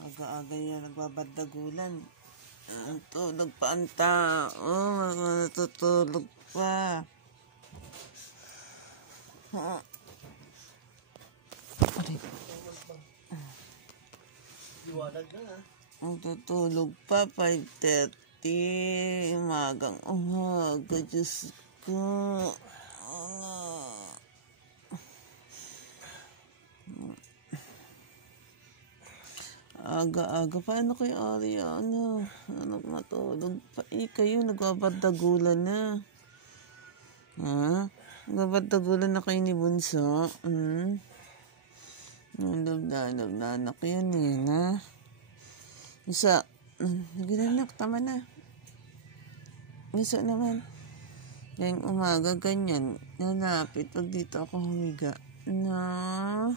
Aga-aga yan, nagbabadagulan. Tulog pa ang tao. Natutulog pa. Liwanag na ha. Natutulog pa, 5:30. Umaga, Diyos ko. Aga-aga. Paano kay Ariana? Matulog pa. Kayo nagbabadagulan na. Ha? Nagbabadagulan na kayo ni Bunso? Nalab na anak yan ha? Isa. Ginanak, tama na. Isa naman. Ngayong umaga, ganyan. Nalapit pag dito ako humiga. Na.